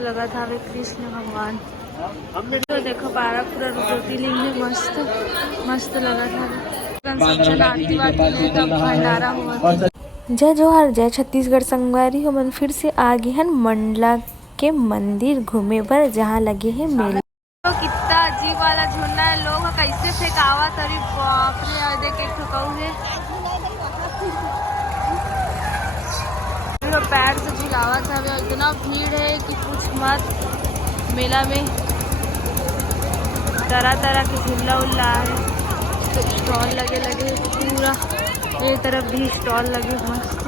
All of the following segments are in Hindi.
लगा था वे कृष्ण भगवान तो देखो पारा पूरा ज्योतिर्लिंग में मस्त मस्त लगा था। भंडारा हुआ। जय जोहार जय छत्तीसगढ़ संगवारी हो मन फिर से आ गए हैं मंडला के मंदिर घूमे पर जहाँ लगे हैं मेले। तो कितना अजीब वाला झूलना है, लोग कैसे फेंकावा तरी बाप रे देख के ठोकाऊ है पैर से झुलावा था। इतना भीड़ है कि कुछ मत। मेला में तरह तरह के झूला उल्ला है, तो स्टॉल लगे पूरा। एक तरफ भी स्टॉल लगे मस्त,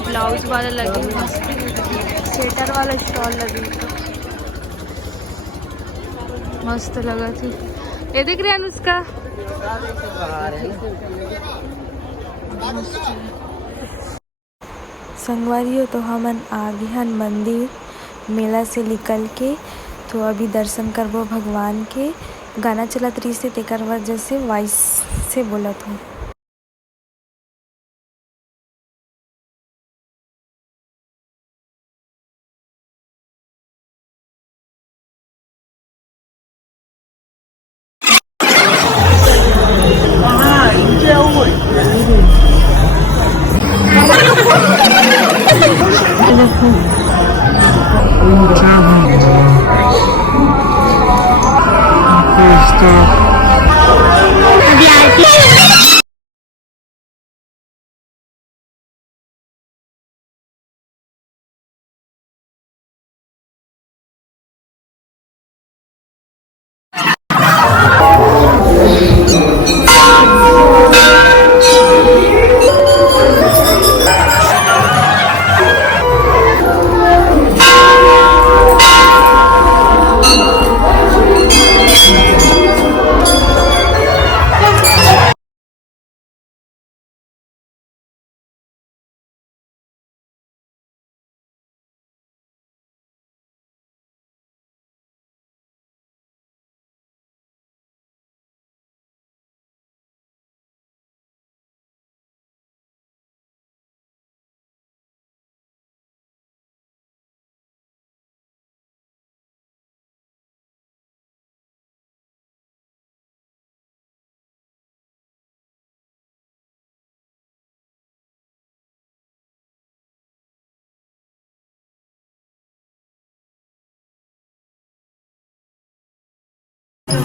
ब्लाउज वाले लगे मस्त, स्वेटर वाला स्टॉल लगे मस्त लगा थी। ये देख रहे हैं अनुष्का संगवारी हो तो हमन आ गए हैं मंदिर मेला से निकल के। तो अभी दर्शन करबो भगवान के। गाना चलत रही से तेकर वजह से वॉइस से बोलत हूँ।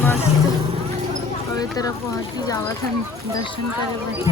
मस्त। और एक तरफ बहुत ही जावा था दर्शन करे।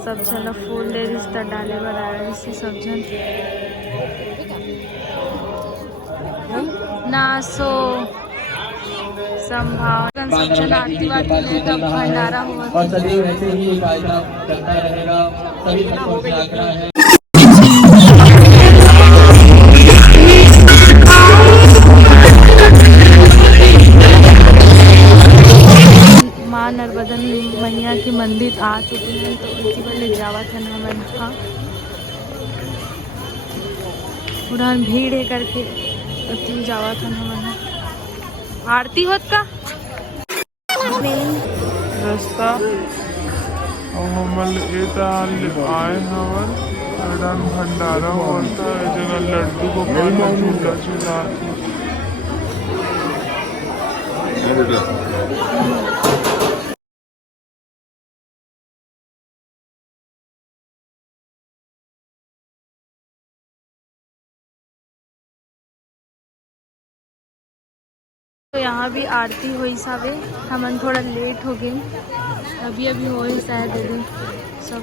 सब जन फूल ले रिश्ता डाले बराबर से सब जन नासो संभावना सब जन आती वाती तब भंडारा हुआ। और सदैव ऐसे ही कार्यक्रम चलता रहेगा। सभी तक से आग्रह है। माँ नर्मदा मैया की मंदिर आ चुके हैं, तो उसी पर ले जावा था ना मन था। पूरा भीड़ है करके उसी जावा था ना मन। आरती होत का रास्ता हमल आए हवन भंडारा होता है। जगह लड्डू को झूला झूला हाँ बेटा। तो यहाँ भी आरती हुई सावे हमन थोड़ा लेट हो गए, अभी अभी हो ही शायद दे दें सब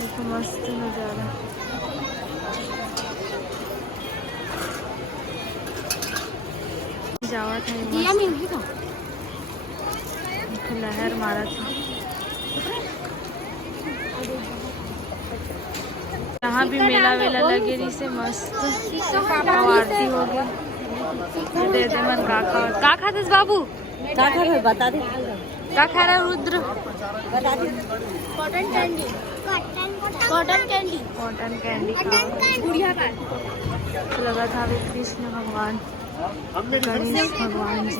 देखो मस्त नज़ारा। जावा था लहर मारा था। यहाँ भी मेला वेला लगे रही से मस्त आरती हो गई। दे दे मन का खाते बाबू क्या खा रहे बता दे। का खा रहा रुद्र? बता दे। Cotton candy. Cotton candy. Cotton candy गुड़िया का लगा था वे कृष्ण भगवान गणेश भगवान जी।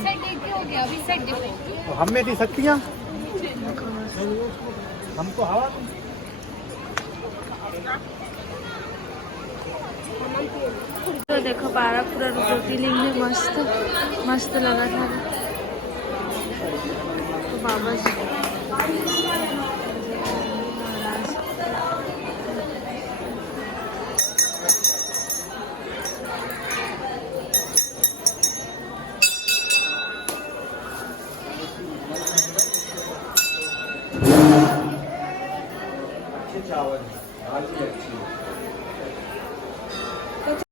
हमें दी शक्तियाँ देखो मस्त। हमको हवा तो देखो पारा पूरा ज्योतिर्लिंग में मस्त मस्त लगा था तो बाबा जी चावल दाल भी अच्छी है।